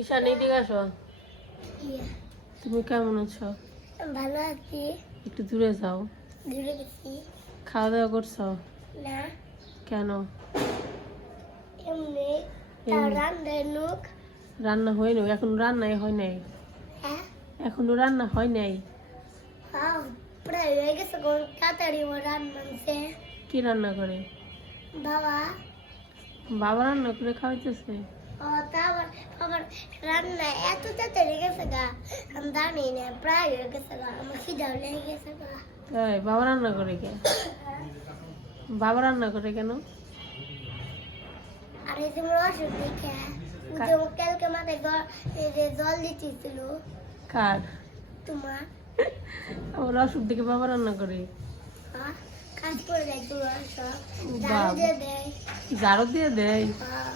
ঈশান এদিকে আসো। তুমি কেমন আছো? ভালো আছি। একটু দূরে যাও। দূরে গেছি খাওয়া দাওয়া করছো? না, কেন? এমনি এমনি। রান্নার নুক। রান্না হয়নি এখনো? রান্নাই হয় নাই হ্যাঁ এখনো? রান্না হয় নাই? হ্যাঁ, প্রায় হয়ে গেছে। কোন তাড়াতাড়ি ও রান্নাছে কি রান্না করে? বাবা। বাবা রান্না করে খাওয়াইতেছে? ও তারপর আবার রান্না এত তাড়াতাড়ি গেছে গা, আমি জানি না। প্রায় হয়ে গেছে গা, আমার খিদাও লেগে গেছে গা। তাই? বাবা রান্না করে কে? বাবা রান্না করে কেন? আর এই যে আমার অসুখ দেখে কালকে মাথায় এই যে জল দিতেছিল। কার? তোমার। আমার অসুখ দেখে বাবা রান্না করে? হ্যাঁ, কাজ করে দেয় তোমার সব। বাবা। ঝাড়ু দিয়ে দেয়। ঝাড়ু দিয়ে দেয়? হ্যাঁ,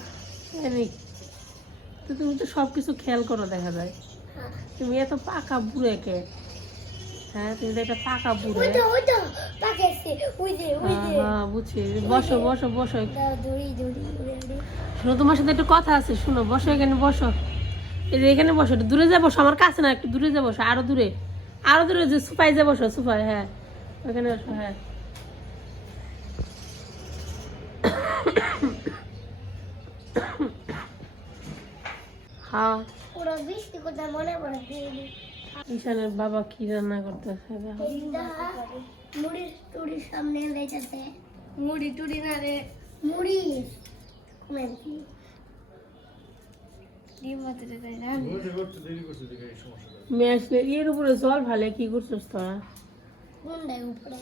তো তুমি তো সবকিছু খেয়াল করো দেখা যায়। হ্যাঁ। তুমি এত পাকা বুড়ে কে? হ্যাঁ, তুমি তো একটা পাকা বুড়ে। ওইটা পাকাইছে। ওই যে হ্যাঁ বুঝছি। বসো বসো বসো। দাও, দড়ি দড়ি দড়ি। শোনো, তোমার সাথে একটু কথা আছে, শুনো। বসো, এখানে বসো। এই যে এখানে বসো, একটু দূরে যা বসো, আমার কাছে না, একটু দূরে যা বসো, আরো দূরে, আরো দূরে, যে সোফায় যা বসো, সোফায়। হ্যাঁ, ওখানে বসো। হ্যাঁ, হ্যাঁ। পুরো বৃষ্টি কথা মনে পড়ে। ঈশানের বাবা কি রান্না করতেছে দেখো। মুড়ি টুড়ির সামনে লেগেছে। মুড়ি টুড়ি না রে, মুড়ি মেনছি। ডিম মাত্রে তাই না। মেয়ে আসলে এর উপরে জল ভালে কি করছিস তোরা? কোনটার উপরে?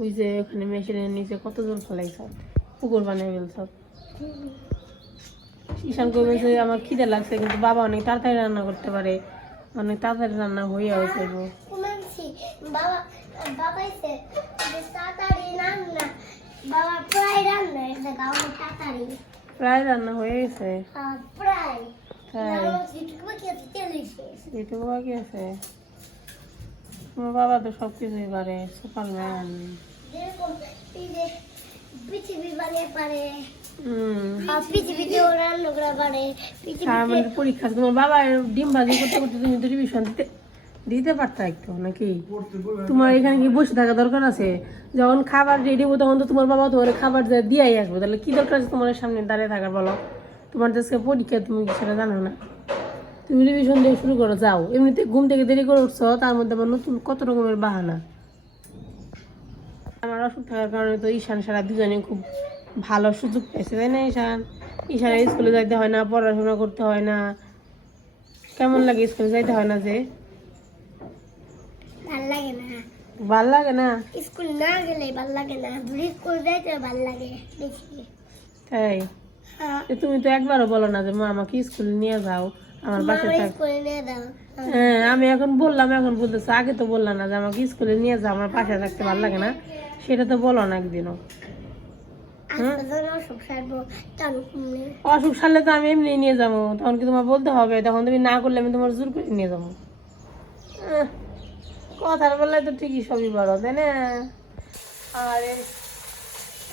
ওই যে ওখানে মেশিনের নিচে কত জল ফেলাই সব, পুকুর বানিয়ে গেল সব। ঈশান কই বলছে আমার খিদে লাগছে, কিন্তু বাবা অনেক তাড়াতাড়ি রান্না করতে পারে, অনেক তাড়াতাড়ি রান্না হয়ে হয়েছে। মেনছি বাবা। বাবাইছে যে তাড়াতাড়ি রান্না। বাবা প্রায় রান্না এটা গাও তাড়াতাড়ি। প্রায় রান্না হয়ে গেছে? প্রায়। তাই? যেটুকু খেতে তেল শেষ। এটুকু বাকি আছে? তোমার বাবা তো সব কিছুই পারে, সুপারম্যান। যেরকম এই যে পৃথিবী বানিয়ে পারে। হুম। পৃথিবীতেও রান্না করা পারে। আমাদের পরীক্ষা, তোমার বাবা ডিম ভাজি করতে করতে তুমি তো রিভিশন দিতে দিতে পারতা একটু নাকি? তোমার এখানে কি বসে থাকা দরকার আছে? যখন খাবার রেডি হবো তখন তো তোমার বাবা তোমার খাবার দিয়াই আসবো, তাহলে কি দরকার আছে তোমার সামনে দাঁড়িয়ে থাকার? বলো, তোমার আজকে পরীক্ষা, তুমি কি সেটা জানো না? তুমি রিভিশন দিয়ে শুরু করো, যাও। এমনিতে ঘুম থেকে দেরি করে উঠছো, তার মধ্যে আবার নতুন কত রকমের বাহানা। আমার অসুখ থাকার কারণে তো ঈশান সারা দুজনে খুব ভালো সুযোগ পেয়েছে, তাই না? ঈশানের স্কুলে যাইতে হয় না, পড়াশোনা করতে হয় না। কেমন লাগে স্কুলে যাইতে হয় না যে? ভাল লাগে না। ভাল লাগে না? স্কুল না গেলে ভাল লাগে না, দূরে স্কুল যাইতে ভাল লাগে বেশি। তাই? হ্যাঁ, তুমি তো একবারও বলো না যে মা আমাকে স্কুলে নিয়ে যাও, আমার পাশে থাক। স্কুলে নিয়ে দাও। হ্যাঁ, আমি এখন বললাম, এখন বলতেছো। আগে তো বললাম না যে আমাকে স্কুলে নিয়ে যাও, আমার পাশে থাকতে ভালো লাগে না, সেটা তো বলো না একদিনও। অসুখ সারলে তো আমি এমনি নিয়ে যাবো, তখন কি তোমার বলতে হবে? তখন তুমি না করলে আমি তোমার জোর করে নিয়ে যাবো। কথার বেলায় তো ঠিকই সবই বড়, তাই না? আরে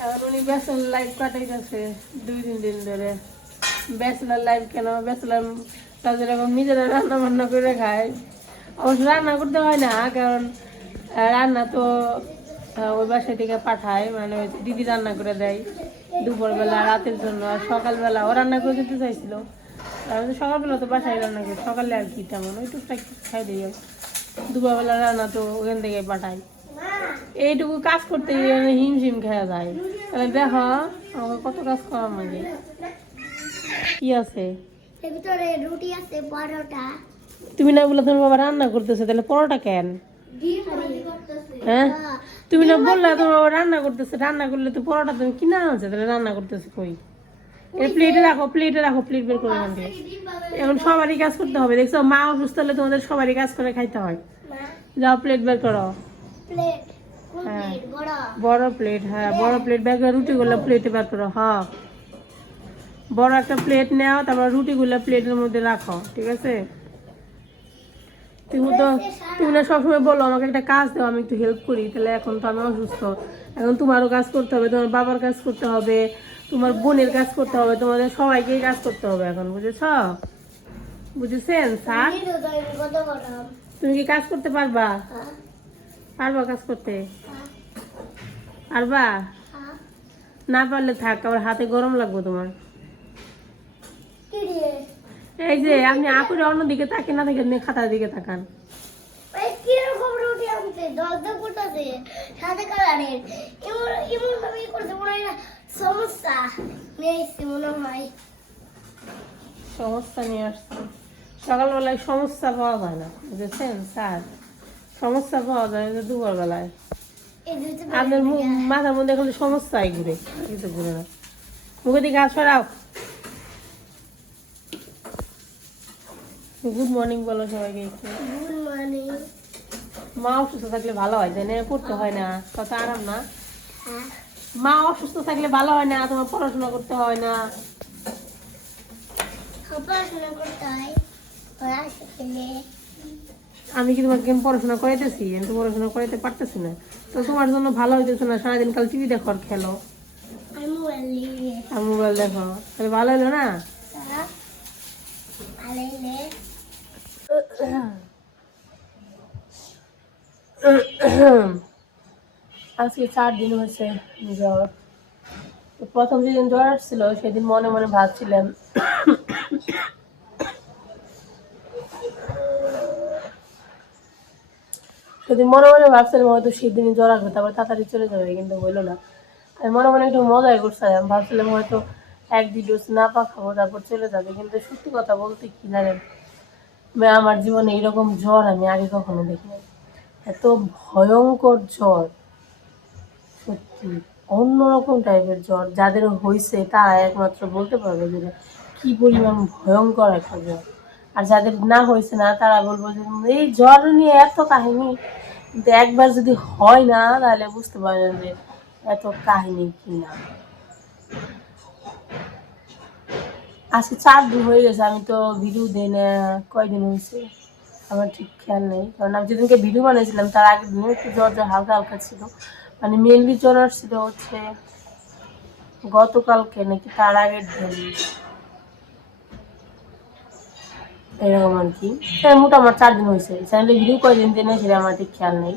এখন উনি ব্যাচেলার লাইফ কাটাইতেছে 2-3 দিন ধরে। ব্যাচেলার লাইফ কেন? ব্যাচেলার তাদের এখন নিজেরা রান্না বান্না করে খায়। অবশ্য রান্না করতে হয় না, কারণ রান্না তো ওই বাসা থেকে পাঠায়, মানে ওই দিদি রান্না করে দেয় দুপুরবেলা, রাতের জন্য। আর সকালবেলা ও রান্না করে দিতে চাইছিল, আমি তো সকালবেলা তো বাসায় রান্না করি, সকালে আর কি তেমন ওই টুকটাক খাই দিই। দুপুরবেলা রান্না তো ওখান থেকে পাঠাই। এইটুকু কাজ করতে গিয়ে হিমশিম খেয়া যায়। তাহলে দেখো আমাকে কত কাজ করার লাগে। কি আছে ভিতরে? রুটি আছে, পরোটা। তুমি না বললে তোমার বাবা রান্না করতেছে, তাহলে পরোটা কেন? হ্যাঁ, তুমি না বললে তোমার বাবা রান্না করতেছে, রান্না করলে তো পরোটা তুমি কিনা আছে, তাহলে রান্না করতেছে কই? এর প্লেটে রাখো, প্লেটে রাখো, প্লেট বের করে এখান থেকে। এখন সবারই কাজ করতে হবে, দেখছো? মা অসুস্থ হলে তোমাদের সবারই কাজ করে খাইতে হয়। যাও প্লেট বের করো। হ্যাঁ, বড় প্লেট। হ্যাঁ, বড় প্লেট বের করে রুটিগুলো প্লেটে বের করো। হ্যাঁ, বড় একটা প্লেট নাও, তারপর রুটিগুলো প্লেটের মধ্যে রাখো, ঠিক আছে? তুমি না সবসময় বলো আমাকে একটা কাজ দাও, আমি একটু হেল্প করি। তাহলে এখন তো আমি অসুস্থ, এখন তোমারও কাজ করতে হবে, তোমার বাবার কাজ করতে হবে, তোমার বোনের কাজ করতে হবে, তোমাদের সবাইকেই কাজ করতে হবে এখন, বুঝেছ? বুঝেছেন স্যার? ভিডিও তো আমি কত করলাম। তুমি কি কাজ করতে পারবা? হ্যাঁ, পারবা কাজ করতে? হ্যাঁ, পারবা? হ্যাঁ। না পারলে থাক, আবার হাতে গরম লাগবে তোমার। কি দিয়ে? এই যে আপনি আপুরে অন্যদিকে তাকে না থেকে খাতার দিকে তাকান। এই কিরকম রুটি আনছে? দরজা ফুটাছে, সাদা কালারের। এমন ভাবে করতে মনে হয় না সমস্যা নেই মনে হয়। সমস্যা নিয়ে আসছে। সকালবেলায় সমস্যা পাওয়া যায় না, বুঝেছেন স্যার? সমস্যা পাওয়া যায় যে দুপুরবেলায়। এই দুটো আপনার মাথার মধ্যে এখন সমস্যাই ঘুরে, কিন্তু ঘুরে না। মুখে দিকে হাত সরাও। গুড মর্নিং বলো সবাইকে একটু। Good morning. মা অসুস্থ থাকলে ভালো হয়, তাই না? পড়তে হয় না, কত আরাম না? হ্যাঁ, মা অসুস্থ থাকলে ভালো হয় না, তোমার পড়াশোনা করতে হয় না। পড়াশোনা করতে হয়, পড়া শিখলে। আমি কি তোমাকে পড়াশোনা করাইতেছি? আমি তো পড়াশোনা করাইতে পারতেছি না। তো তোমার জন্য ভালো হইতেছে না, সারাদিন কাল টিভি দেখো আর খেলো আমি মোবাইল নিয়ে। আর মোবাইল দেখো, তাহলে ভালো হলো না? আলাইলে আজকে 4 দিন হয়েছে জ্বর। তো প্রথম যেদিন জ্বর আসছিল সেদিন মনে মনে ভাবছিলাম সেদিন মনে মনে ভাবছিলাম হয়তো সেদিনই জ্বর আসবে, তারপর তাড়াতাড়ি চলে যাবে, কিন্তু হইলো না। আমি মনে মনে একটু মজাই করছিলাম, ভাবছিলাম হয়তো 1-2 ডোজ না পা খাবো তারপর চলে যাবে, কিন্তু সত্যি কথা বলতে কি জানেন, আমার জীবনে এরকম জ্বর আমি আগে কখনো দেখিনি। এত ভয়ঙ্কর জ্বর, সত্যি অন্যরকম টাইপের জ্বর। যাদের হয়েছে তারা একমাত্র বলতে পারবে যে কি পরিমাণ ভয়ঙ্কর একটা জ্বর। আর যাদের না হয়েছে না তারা বলবো যে এই জ্বর নিয়ে এত কাহিনী, কিন্তু একবার যদি হয় না তাহলে বুঝতে পারবেন যে এত কাহিনী কি না। আজকে 4 দিন হয়ে গেছে, আমি তো ভিডিও দিই না। কয়দিন হয়েছে আমার ঠিক খেয়াল নেই, কারণ আমি যেদিনকে ভিডিও বানিয়েছিলাম তার আগের দিনও একটু জ্বর জ্বর হালকা হালকা ছিল। মানে মেনলি জ্বর আসছিল হচ্ছে গতকালকে নাকি তার আগের দিন, এরকম আর কি। মোটামুটি আমার 4 দিন হয়েছে। চ্যানেলে ভিডিও কয়দিন দিনে সেটা আমার ঠিক খেয়াল নেই,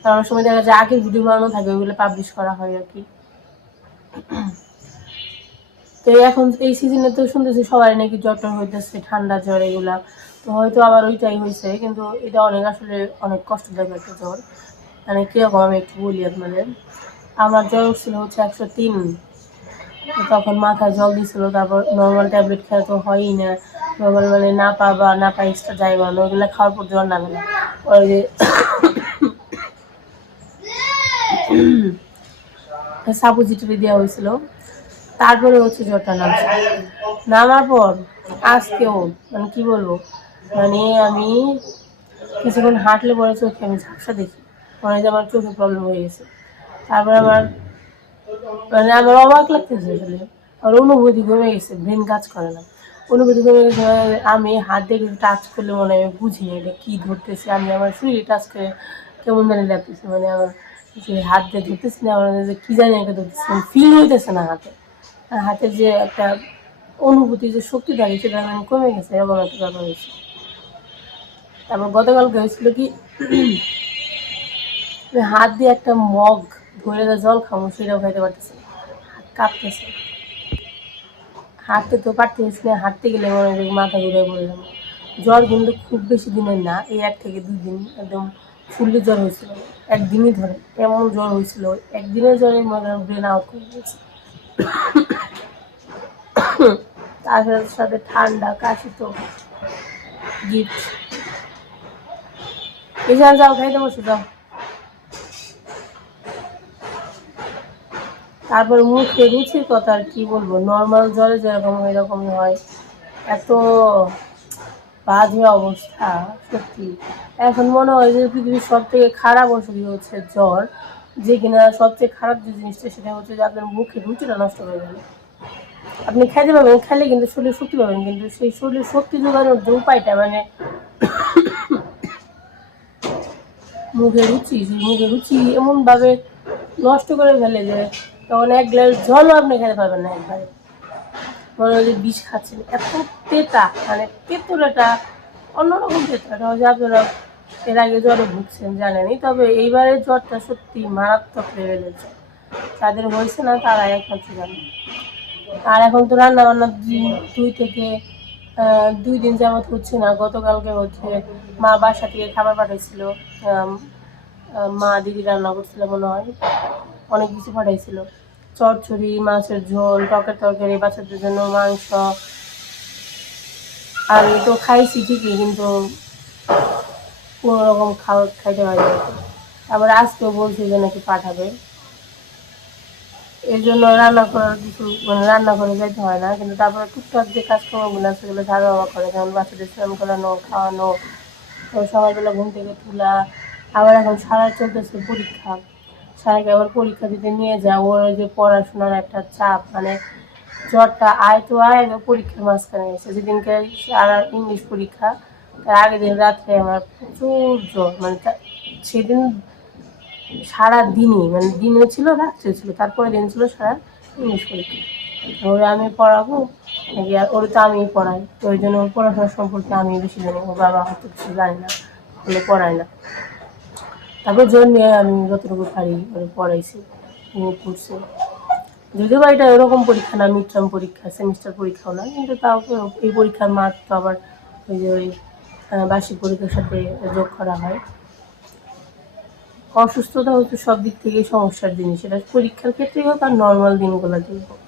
কারণ অনেক সময় দেখা যায় আগের ভিডিও বানানো থাকে ওইগুলো পাবলিশ করা হয় আর কি। তো এখন এই সিজনে তো শুনতেছি সবাই নাকি জ্বর টর হইতেছে, ঠান্ডা জ্বর এগুলা। তো হয়তো আবার ওইটাই হয়েছে, কিন্তু এটা অনেক আসলে অনেক কষ্টদায়ক একটা জ্বর। মানে কিরকম আমি একটু বলি আপনাদের। আমার জ্বর উঠছিল হচ্ছে 103। তখন মাথায় জল দিছিল, তারপর নর্মাল ট্যাবলেট খেলে তো হয়ই না। নর্মাল মানে না পা বা না পা এক্সট্রা যাই বলো ওইগুলো খাওয়ার পর জ্বর নামে না। ওই যে সাপোজিটরি দেওয়া হয়েছিল, তারপরে হচ্ছে জ্বরটা নামছে। নামার পর আজকেও মানে কি বলবো, মানে আমি কিছুক্ষণ হাঁটলে পরে চোখে আমি ঝাপসা দেখি, মনে হয় যে আমার চোখে প্রবলেম হয়ে গেছে। তারপর আমার মানে আমার অবাক লাগতেছে আসলে, আমার অনুভূতি কমে গেছে, ব্রেন কাজ করে না। অনুভূতি কমে গেছে, আমি হাত দিয়ে কিছু টাচ করলে মনে হয় আমি বুঝি এটা কী ধরতেছে। আমি আমার শরীরে টাচ করে কেমন জানি লাগতেছে, মানে আমার যে হাত দিয়ে ধরতেছি না, আমার যে কী জানি একটা ধরতেছে, ফিল হইতেছে না হাতে। আর হাতের যে একটা অনুভূতি যে শক্তি থাকে সেটা মানে কমে গেছে, এরকম একটা ব্যাপার হয়েছে। তারপর গতকালকে হয়েছিল কি, হাত দিয়ে একটা মগ ধরে জল খাবো সেটাও খাইতে পারতেছে না, হাত কাঁপতেছে। হাঁটতে তো পারতেছি না, হাঁটতে গেলে মনে হয় মাথা ঘুরে পড়ে যাবো। জ্বর কিন্তু খুব বেশি দিনের না, এই 1 থেকে 2 দিন একদম ফুললি জ্বর হয়েছিল, একদিনই ধরে এমন জ্বর হয়েছিল। একদিনের জ্বরে মনে হয় ব্রেন আউট করে গেছে। তার সাথে ঠান্ডা কাশি তো গিফট। এছাড়া যাও খাইতে বসে যাও। তারপর মুখে রুচির কথা আর কি বলবো, নর্মাল জ্বরে যেরকম এরকমই হয়। এত বাজে অবস্থা সত্যি। এখন মনে হয় যে পৃথিবীর সব থেকে খারাপ ওষুধ হচ্ছে জ্বর, যে কিনা সবচেয়ে খারাপ যে জিনিসটা সেটা হচ্ছে যে আপনার মুখে রুচিটা নষ্ট হয়ে যাবে। আপনি খাইতে পাবেন, খেলে কিন্তু শরীরে শক্তি পাবেন, কিন্তু সেই শরীরে শক্তি যোগানোর যে উপায়টা মানে মুখে রুচি এমনভাবে নষ্ট করে ফেলে যে তখন 1 গ্লাস জলও আপনি খেতে পারবেন না একবারে। মনে হয় যে বিষ খাচ্ছেন, এত তেতা, মানে তেঁতুলাটা অন্যরকম তেতা। এটা হচ্ছে আপনারা এর আগে জ্বরে ভুগছেন জানেনই, তবে এইবারের জ্বরটা সত্যি মারাত্মক লেভেলের জ্বর। যাদের হয়েছে না তারা একমাত্র জানে। আর এখন তো রান্না বান্না 2 দিন যাবত হচ্ছে না। গতকালকে হচ্ছে মা বাসা থেকে খাবার পাঠাইছিল, মা দিদি রান্না করছিল মনে হয়, অনেক কিছু পাঠাইছিল, চচ্চড়ি, মাছের ঝোল, টকের তরকারি, বাচ্চাদের জন্য মাংস। আমি তো খাইছি ঠিকই, কিন্তু কোনো রকম খাইতে পারি না। আবার আজকেও বলছে যে নাকি পাঠাবে, এই জন্য রান্না করার কিছু মানে রান্না করে যাইতে হয় না। কিন্তু তারপরে টুকটাক যে কাজকর্মগুলো আছে সেগুলো ঝাড়ু বাবা করে, যেমন বাচ্চাদের স্নান করানো, খাওয়ানো, তো সকালবেলা ঘুম থেকে তোলা। আবার এখন সারা চলতেছে পরীক্ষা, সারাকে আবার পরীক্ষা দিতে নিয়ে যাও, ওর যে পড়াশোনার একটা চাপ, মানে জ্বরটা আয় তো আয়, পরীক্ষার মাঝখানে গেছে যেদিনকে সারা ইংলিশ পরীক্ষা, তার আগের দিন রাত্রে আমার প্রচুর জ্বর, মানে সেদিন সারা দিনই, মানে দিনও ছিল রাত্রে ছিল, তারপরে দিন ছিল সারা ইংলিশ পরীক্ষা। ওরা আমি পড়াবো নাকি, আর ওরা তো আমিই পড়াই, তো ওই জন্য পড়াশোনা সম্পর্কে আমি বেশি জানি, ওর বাবা হয়তো কিছু জানি না, ওগুলো পড়ায় না। তারপর জোর নিয়ে আমি যতটুকু পারি ওরা পড়াইছি, পড়ছে। যদিও বা এটা এরকম পরীক্ষা না, মিড টার্ম পরীক্ষা, সেমিস্টার পরীক্ষাও না, কিন্তু তাও এই পরীক্ষার মার্ক তো আবার ওই যে ওই বার্ষিক পরীক্ষার সাথে যোগ করা হয়। অসুস্থতা হচ্ছে সব দিক থেকেই সমস্যার জিনিস, এটা পরীক্ষার ক্ষেত্রেই হোক আর নর্মাল দিনগুলোতেই হোক।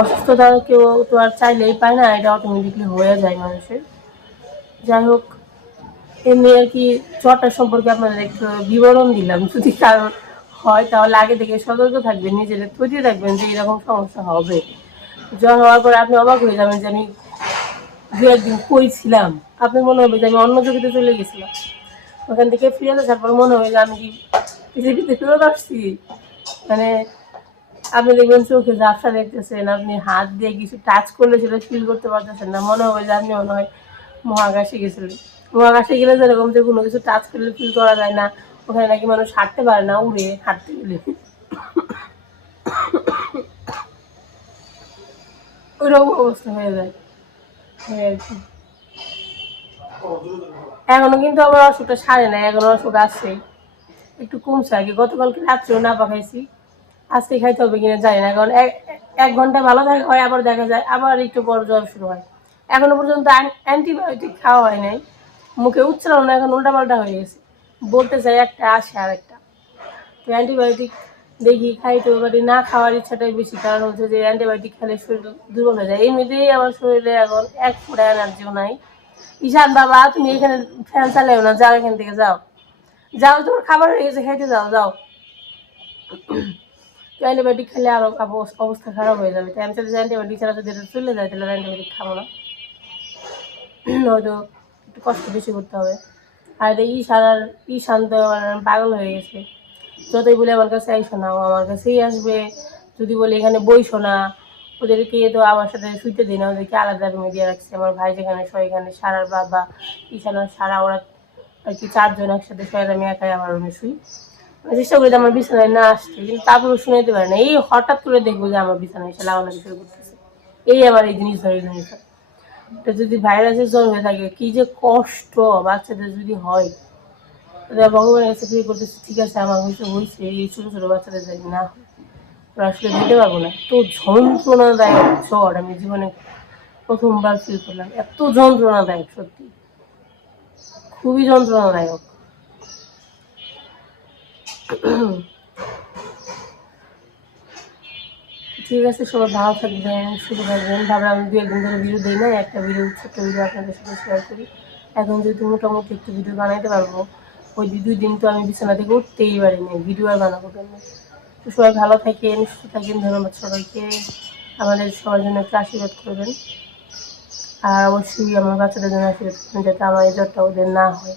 অসুস্থতা কেউ তো আর চাইলেই পায় না, এটা অটোমেটিকলি হয়ে যায় মানুষের। যাই হোক, এমনি আর কি জ্বরটা সম্পর্কে আপনাদের একটু বিবরণ দিলাম। যদি কারণ হয় তাহলে আগে থেকে সতর্ক থাকবেন, নিজেদের তৈরি রাখবেন যে এরকম সমস্যা হবে। জ্বর হওয়ার পরে আপনি অবাক হয়ে যাবেন যে আমি 2-1 দিন কই ছিলাম। আপনার মনে হবে যে আমি অন্য জগতে চলে গেছিলাম, ওখান থেকে ফিরে আসার পর মনে হয় যে আমি কি পৃথিবীতে ফেরত আসছি। মানে আপনি দেখবেন চোখে ঝাপসা দেখতেছেন, আপনি হাত দিয়ে কিছু টাচ করলে সেটা ফিল করতে পারতেছেন না, মনে হবে যে আপনি মনে হয় মহাকাশে গেছিলেন। মহাকাশে গেলে যেরকম যে কোনো কিছু টাচ করলে ফিল করা যায় না, ওখানে নাকি মানুষ হাঁটতে পারে না উড়ে, হাঁটতে গেলে ওইরকম অবস্থা হয়ে যায় আর কি। এখনো কিন্তু আমার অসুখটা সারে নাই, এখনো অসুখ আসছে, একটু কমছে আর কি। গতকালকে রাত্রেও না পাকাইছি, আজকে খাইতে হবে কিনা জানি না, কারণ 1 ঘন্টা ভালো থাকে হয়, আবার দেখা যায় আবার একটু পর জ্বর শুরু হয়। এখনো পর্যন্ত অ্যান্টিবায়োটিক খাওয়া হয় নাই, মুখে উচ্চারণ এখন উল্টাপাল্টা হয়ে গেছে, বলতে চাই একটা আসে আর একটা। তো অ্যান্টিবায়োটিক দেখি খাইতে পারি, না খাওয়ার ইচ্ছাটাই বেশি, কারণ হচ্ছে যে অ্যান্টিবায়োটিক খেলে শরীর দুর্বল হয়ে যায়। এমনিতেই আমার শরীরে এখন এক ফোঁটা এনার্জিও নাই। ঈশান বাবা তুমি এখানে ফ্যান চালাও না, যাও এখান থেকে যাও, যাও তোমার খাবার হয়ে গেছে, খাইতে যাও যাও। অ্যান্টিবায়োটিক খেলে আরও অবস্থা খারাপ হয়ে যাবে, তাই আমি চাইছি অ্যান্টিবায়োটিক ছাড়া যদি এটা চলে যায় তাহলে অ্যান্টিবায়োটিক খাবো না, হয়তো একটু কষ্ট বেশি করতে হবে। আর ঈশান তো পাগল হয়ে গেছে, যতই বলে আমার কাছে আইসো না, ও আমার কাছেই আসবে। যদি বলি এখানে বইসো না, ওদেরকে তো আমার সাথে শুইতে দিই না, ওদেরকে আলাদা রুমে দিয়ে রাখছে। আমার ভাই যেখানে শোয়, এখানে সারার বাবা, ঈশান আর সারা, ওরা আর কি 4 জন একসাথে শোয়, আমি একাই আমার রুমে শুই। চেষ্টা করি আমার বিছানায় না আসতে, কিন্তু তারপরে শুনাইতে পারে না। এই হঠাৎ করে দেখবো যে আমার বিছানায় এসে লাগানো শুরু করতেছে, এই আমার এই জিনিস ধরে জিনিস। এটা যদি ভাইরাসের জ্বর হয়ে থাকে কি যে কষ্ট বাচ্চাদের যদি হয়, ভগবানের কাছে প্রে করতেছি ঠিক আছে আমার হয়েছে, এই ছোটো ছোটো বাচ্চাদের যদি না হয়, ওরা আসলে দিতে পারবো না। এত যন্ত্রণাদায়ক জ্বর আমি জীবনে প্রথমবার ফিল করলাম, এত যন্ত্রণাদায়ক, সত্যি খুবই যন্ত্রণাদায়ক। ঠিক আছে, সবাই ভালো থাকবেন, সুস্থ থাকবেন। ভাবলাম আমি 2-1 দিন ধরে ভিডিও দিই না, একটা ভিডিও ছোট্ট ভিডিও আপনাদের সাথে শেয়ার করি। এখন যেহেতু মোটামুটি একটু ভিডিও বানাইতে পারবো, ওই 2 দিন তো আমি বিছানা থেকে উঠতেই পারিনি, ভিডিও আর বানাবো কেন। তো সবাই ভালো থাকেন, সুস্থ থাকেন, ধন্যবাদ সবাইকে। আমাদের সবার জন্য একটু আশীর্বাদ করবেন, আর অবশ্যই আমার বাচ্চাদের জন্য আশীর্বাদ করবেন যাতে আমার এই জ্বরটা ওদের না হয়।